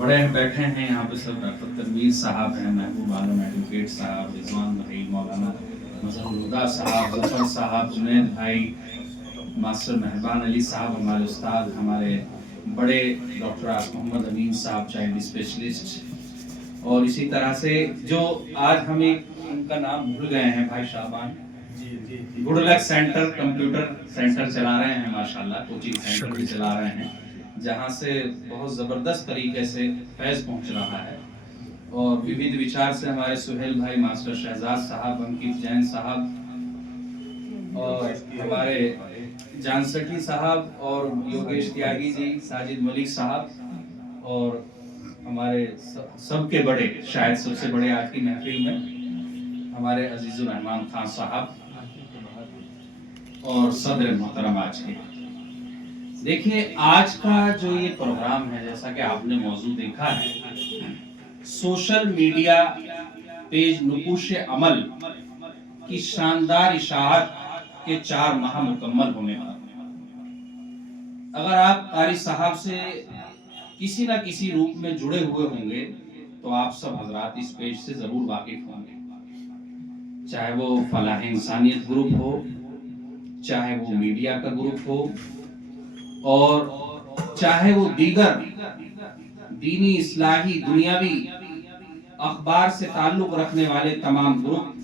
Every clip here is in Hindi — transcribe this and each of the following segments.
बड़े बैठे हैं यहाँ पे सब, डॉक्टर तनवीर साहब हैं, महबूब आलम एडवोकेट साहब, रिजवान भाई, मौलाना मजहरुल्लाह साहब, जफर साहब, जुनैद भाई, मास्टर मेहरबान अली साहब, हमारे उस्ताद, हमारे बड़े डॉक्टर मोहम्मद अमीन साहब, चाइल्ड स्पेशलिस्ट, और इसी तरह से जो आज हमें उनका नाम भूल गए हैं, भाई शाबान, गुडलक सेंटर कंप्यूटर सेंटर चला रहे हैं माशाल्लाह, कोचिंग सेंटर भी चला रहे हैं, जहां से बहुत ज़बरदस्त तरीके से फैज़ पहुंच रहा है। और विविध विचार से हमारे सुहेल भाई, मास्टर शहजाद साहब, अंकित जैन साहब, और हमारे जानसठी साहब, और योगेश त्यागी जी, साजिद मलिक साहब, और हमारे सबके बड़े, शायद सबसे बड़े आज की महफिल में हमारे अजीजुर रहमान खान साहब, और सदर मोहतरम आज के। देखिए, आज का जो ये प्रोग्राम है, जैसा कि आपने मौजूद देखा है, सोशल मीडिया पेज नुकूश अमल की शानदार इशाअत के 4 माह मुकम्मल होने वाले। अगर आप कारी साहब से किसी न किसी रूप में जुड़े हुए होंगे तो आप सब हजरात इस पेज से जरूर वाकिफ होंगे, चाहे वो फलाह इंसानियत ग्रुप हो, चाहे वो मीडिया का ग्रुप हो, और चाहे वो दीगर दीनी, इस्लाही, दुनियावी अखबार से ताल्लुक रखने वाले तमाम ग्रुप,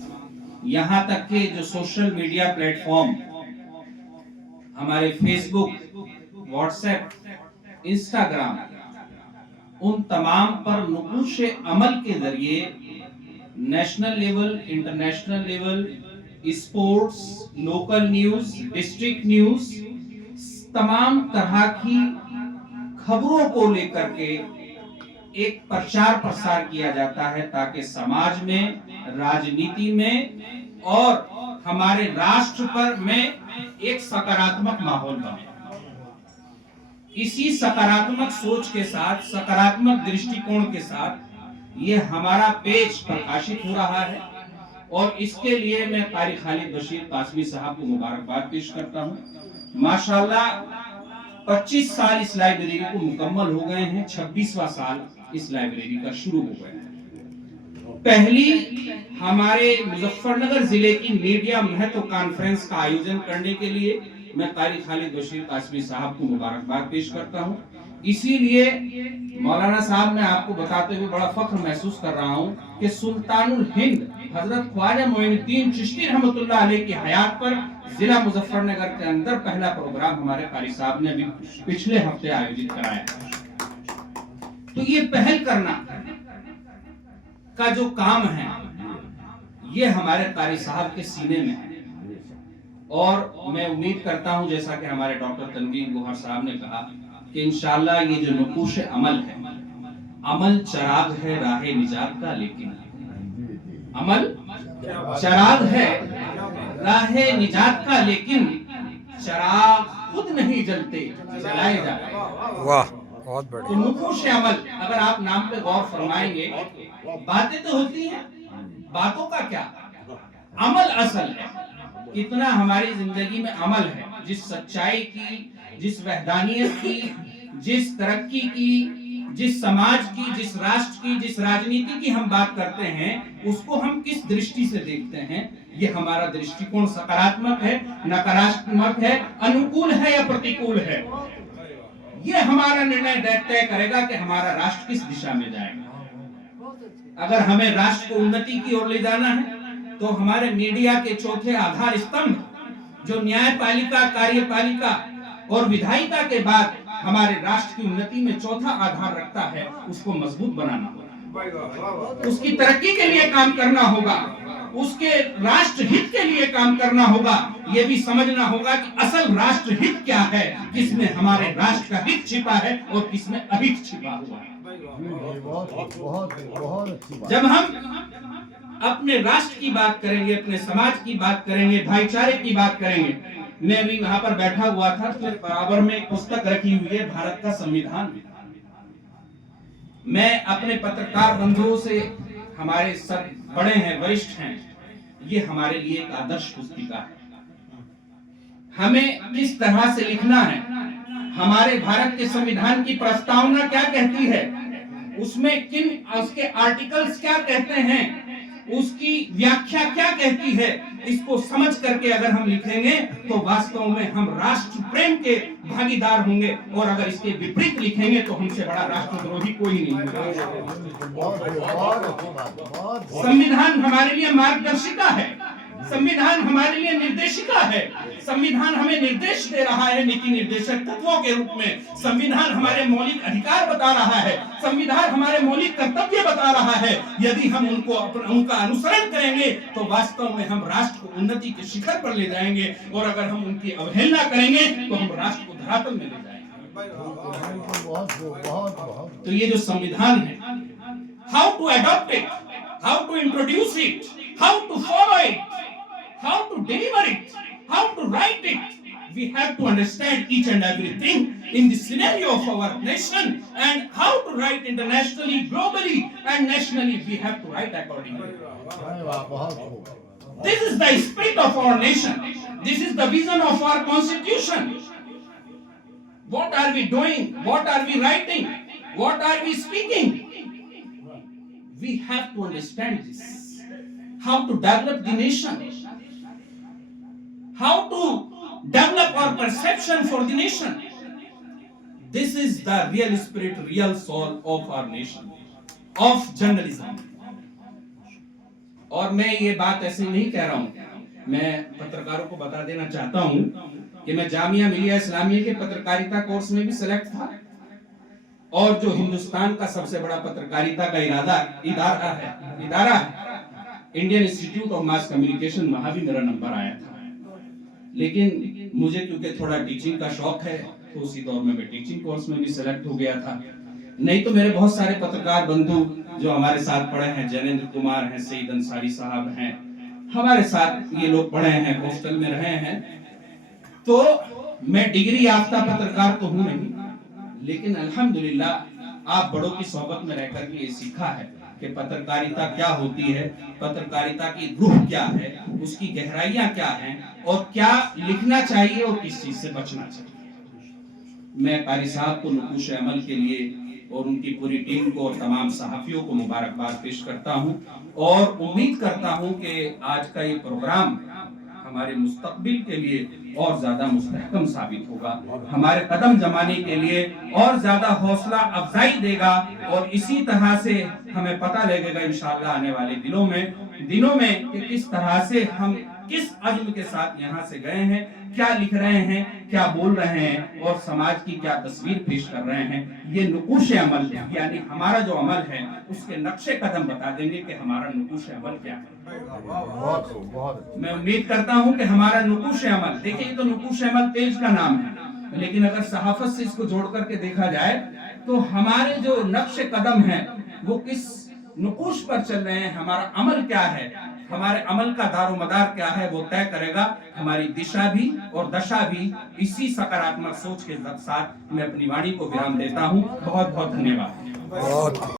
यहाँ तक के जो सोशल मीडिया प्लेटफॉर्म हमारे फेसबुक, व्हाट्सएप, इंस्टाग्राम, उन तमाम पर नुकूश अमल के जरिए national level, international level, sports, local news, district news, तमाम तरह की खबरों को लेकर के एक प्रचार प्रसार किया जाता है, ताकि समाज में, राजनीति में और हमारे राष्ट्र पर में एक सकारात्मक माहौल बने। इसी सकारात्मक सोच के साथ, सकारात्मक दृष्टिकोण के साथ ये हमारा पेज प्रकाशित हो रहा है, और इसके लिए मैं कारी खालिद बशीर कासमी साहब को मुबारकबाद पेश करता हूँ। माशाल्लाह 25 साल इस लाइब्रेरी को मुकम्मल हो गए हैं, 26वां साल इस लाइब्रेरी का शुरू हो गया है। पहली हमारे मुजफ्फरनगर जिले की मीडिया महत्व कॉन्फ्रेंस का आयोजन करने के लिए मैं कारी खालिद बशीर कासमी साहब को मुबारकबाद पेश करता हूं। इसीलिए मौलाना साहब, मैं आपको बताते हुए बड़ा फख्र महसूस कर रहा हूं कि सुल्तानुल हिंद हजरत ख्वाजा मोइनुद्दीन चिश्ती रहमतुल्लाह अलैह की हयात पर जिला मुजफ्फरनगर के अंदर पहला प्रोग्राम हमारे कारी साहब ने अभी पिछले हफ्ते आयोजित कराया। तो ये पहल करना का जो काम है, ये हमारे कारी साहब के सीने में है, और मैं उम्मीद करता हूं, जैसा कि हमारे डॉक्टर तनवीर गोहर साहब ने कहा, कि इंशाल्लाह ये जो नुकूश अमल है, अमल चराग है राहे निजात का, लेकिन अमल चराग है राहे निजात का, लेकिन चराग खुद नहीं जलते, जलाए जाते हैं। वाह, बहुत बढ़िया। तो नुकूश अमल, अगर आप नाम पे गौर फरमाएंगे, बातें तो होती हैं, बातों का क्या, अमल असल है। कितना हमारी जिंदगी में अमल है, जिस सच्चाई की, जिस वहदानियत की, जिस तरक्की की, जिस समाज की, जिस राष्ट्र की, जिस राजनीति की हम बात करते हैं, उसको हम किस दृष्टि से देखते हैं, ये हमारा दृष्टिकोण सकारात्मक है, नकारात्मक है, अनुकूल है या प्रतिकूल है, ये हमारा निर्णय तय करेगा कि हमारा राष्ट्र किस दिशा में जाएगा। अगर हमें राष्ट्र को उन्नति की ओर ले जाना है, तो हमारे मीडिया के चौथे आधार स्तंभ, जो न्यायपालिका, कार्यपालिका और विधायिका के बाद हमारे राष्ट्र की उन्नति में चौथा आधार रखता है, उसको मजबूत बनाना होगा, उसकी तरक्की के लिए काम करना होगा, उसके राष्ट्र हित के लिए काम करना होगा। ये भी समझना होगा कि असल राष्ट्र हित क्या है, किसमें हमारे राष्ट्र का हित छिपा है और किसमें अहित छिपा हुआ है। जब हम अपने राष्ट्र की बात करेंगे, अपने समाज की बात करेंगे, भाईचारे की बात करेंगे, मैं भी वहां पर बैठा हुआ था, तो बराबर में एक पुस्तक रखी हुई है, भारत का संविधान। मैं अपने पत्रकार बंधुओं से, हमारे सब बड़े हैं, वरिष्ठ हैं, ये हमारे लिए एक आदर्श पुस्तिका है। हमें किस तरह से लिखना है, हमारे भारत के संविधान की प्रस्तावना क्या कहती है, उसमें किन उसके आर्टिकल्स क्या कहते हैं, उसकी व्याख्या क्या कहती है, इसको समझ करके अगर हम लिखेंगे तो वास्तव में हम राष्ट्र प्रेम के भागीदार होंगे, और अगर इसके विपरीत लिखेंगे तो हमसे बड़ा राष्ट्रद्रोही कोई नहीं होगा। संविधान हमारे लिए मार्गदर्शिका है, संविधान हमारे लिए निर्देशिका है, संविधान हमें निर्देश दे रहा है नीति निर्देशक तत्वों के रूप में, संविधान हमारे मौलिक अधिकार बता रहा है, संविधान हमारे मौलिक कर्तव्य बता रहा है। यदि हम उनका अनुसरण करेंगे तो वास्तव में हम राष्ट्र को उन्नति के शिखर पर ले जाएंगे, और अगर हम उनकी अवहेलना करेंगे तो हम राष्ट्र को धरातल में ले जाएंगे। तो ये जो संविधान है, how to adopt it, how to introduce it, how to follow it, how to deliver it, how to write it, we have to understand each and everything in the scenario of our nation, and how to write internationally, globally and nationally, we have to write accordingly. This is the spirit of our nation, this is the vision of our constitution. What are we doing, what are we writing, what are we speaking? We have to understand this, how to develop the nation, how to develop our perception for the nation. This is the real spirit, real soul of our nation, of journalism. और मैं ये बात ऐसे नहीं कह रहा हूँ, मैं पत्रकारों को बता देना चाहता हूँ कि मैं जामिया मिलिया इस्लामिया के पत्रकारिता कोर्स में भी सेलेक्ट था, और जो हिंदुस्तान का सबसे बड़ा पत्रकारिता का इदारा है Indian institute of mass communication, वहां भी मेरा नंबर आया था। लेकिन मुझे क्योंकि थोड़ा टीचिंग का शौक है तो उसी दौर में मैं टीचिंग कोर्स में भी सेलेक्ट हो गया था। नहीं तो मेरे बहुत सारे पत्रकार बंधु जो हमारे साथ पढ़े हैं, जैनेंद्र कुमार हैं, सईद अंसारी साहब हैं, हमारे साथ ये लोग पढ़े हैं, हॉस्टल में रहे हैं। तो मैं डिग्री याफ्ता पत्रकार तो हूं नहीं, लेकिन अल्हम्दुलिल्लाह आप बड़ों की सोहबत में रहकर के ये सीखा है कि पत्रकारिता क्या होती है, पत्रकारिता की रूह क्या है, उसकी गहराइयां क्या हैं, और क्या लिखना चाहिए और किस चीज से बचना चाहिए। मैं कारी साहब को नुकूश अमल के लिए और उनकी पूरी टीम को और तमाम सहाफियों को मुबारकबाद पेश करता हूं, और उम्मीद करता हूं कि आज का ये प्रोग्राम हमारे मुस्तकबिल के लिए और ज्यादा मुस्तहकम साबित होगा, हमारे कदम जमाने के लिए और ज्यादा हौसला अफजाई देगा, और इसी तरह से हमें पता लगेगा इंशाअल्लाह आने वाले दिनों में कि किस तरह से हम किस अज़्म के साथ यहाँ से गए हैं, क्या लिख रहे हैं, क्या बोल रहे हैं, और समाज की क्या तस्वीर पेश कर रहे हैं। ये नुकूश अमल यानी हमारा जो अमल है उसके नक्शे कदम बता देंगे कि हमारा नुकूश अमल क्या है। मैं उम्मीद करता हूं कि हमारा नुकूश अमल, देखिए तो नुकूश अमल पेज का नाम है, लेकिन अगर सहाफत से इसको जोड़ करके देखा जाए तो हमारे जो नक्शे कदम हैं वो किस नुकूश पर चल रहे हैं, हमारा अमल क्या है, हमारे अमल का दारोमदार क्या है, वो तय करेगा हमारी दिशा भी और दशा भी। इसी सकारात्मक सोच के साथ मैं अपनी वाणी को विराम देता हूं। बहुत बहुत धन्यवाद।